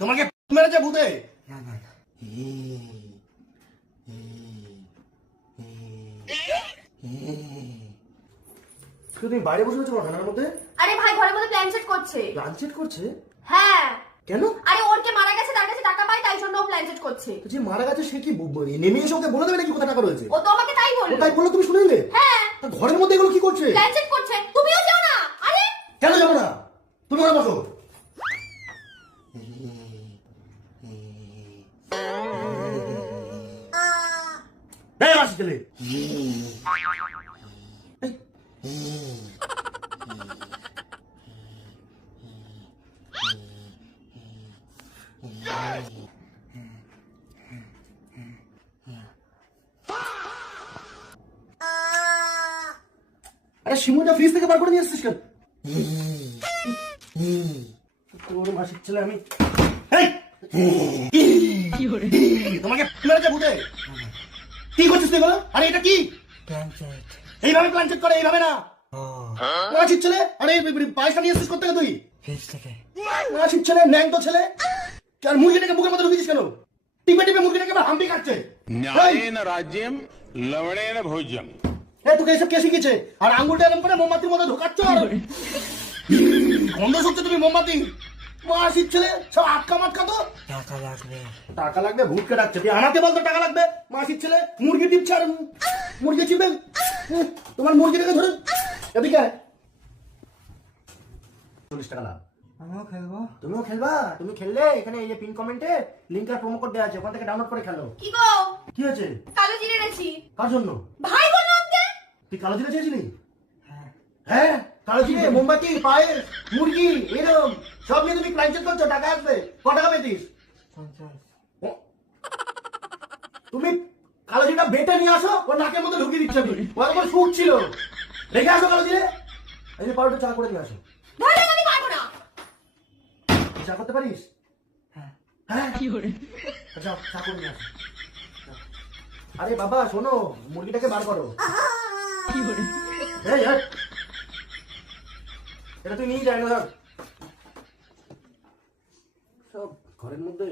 তোমাকে মেরেছে ভূতে? তুমি বাইরে বসে আছো ঠান্ডার মধ্যে? আরে ভাই ঘরের মধ্যে প্ল্যান সেট করছে। প্ল্যান সেট করছে? হ্যাঁ। কেন? আরে ওর কে মারা গেছে, তার কাছে টাকা পায়, তাই জন্য ও প্ল্যান সেট করছে। যে মারা গেছে সে কি নেমে এসে ওকে বলে দেবে নাকি কোথায় টাকা রয়েছে? ও তো আমাকে তাই বললো। তাই বললো, তুমি শুনে নিলে? হ্যাঁ। ঘরের মধ্যে এগুলো কি করছে? প্ল্যান সেট করছে। তুমিও যাও না। আরে কেন যাবো না? তুমি ওখানে বসো। এই মাসি ছেলে, আরে শিমুটা ফ্রিজ থেকে বার করে নিয়ে আসছিস কেন? তোর মাসির ছেলে আমি। তোমাকে মেরেছে ভূতে? কি করছিস তুই বলো? আরে এটা কি? এইভাবে প্ল্যান চেক করে, এইভাবে না। মাসির ছেলে, আরে পায়েসটা নিয়ে এসছিস কোথা থেকে তুই? মাসির ছেলে, ন্যাংটো ছেলে। আর মুরগিটাকে বুকের মধ্যে ঢুকিয়েছিস কেন? টিপে টিপে মুরগিটাকে আবার হাম্পি কাটছে। ন্যায়েন রাজ্যম লবণেন ভোজ্যম। তোকে এসব কে শিখেছে? আর আঙ্গুলটা এরকম করে মোমবাতির মধ্যে ঢোকাচ্ছ। গন্ধ শুকছে তুমি মোমবাতি। মাসির ছেলে সব আটকা মাটকা তো। টাকা লাগবে ভূতকে ডাকছে। তুই আমাকে বলতো টাকা লাগবে? মাসির ছেলে মুরগি টিপছে আর মুরগি চিপে। তোমার মুরগিটাকে ধরে এদিকে 40 টাকা লাভ। আমিও খেলবো। তুমিও খেলবা? তুমি খেললে এখানে এই যে পিন কমেন্টে লিংক আর প্রোমো কোড দেওয়া আছে, ওখান থেকে ডাউনলোড করে খেলো। কি গো? কি হয়েছে? কালো জিরে এনেছি। কার জন্য? ভাই বললো আনতে। তুই কালো জিরে চেয়েছিলি? হ্যাঁ, কালো জিরে, মোমবাতি, পায়েস, মুরগি, এরকম সব নিয়ে তুমি প্ল্যান চেক করছো, টাকা আসবে। ক টাকা পেতিস? 50। তুমি কালো জিরেটা বেটে নিয়ে আসো, ওর নাকের মধ্যে ঢুকিয়ে দিচ্ছ। আমি ওর উপর শুট ছিল, রেখে আসো কালো জিরে। এই যে পাউডার চা করে নিয়ে আসো। ধরে আমি পারবো না। চা করতে পারিস? হ্যাঁ। হ্যাঁ, আচ্ছা চা করে নিয়ে আসো। আরে বাবা শোনো, মুরগিটাকে বার করো। এই, এই, এটা তুই নিয়ে যাই না সব ঘরের মধ্যে।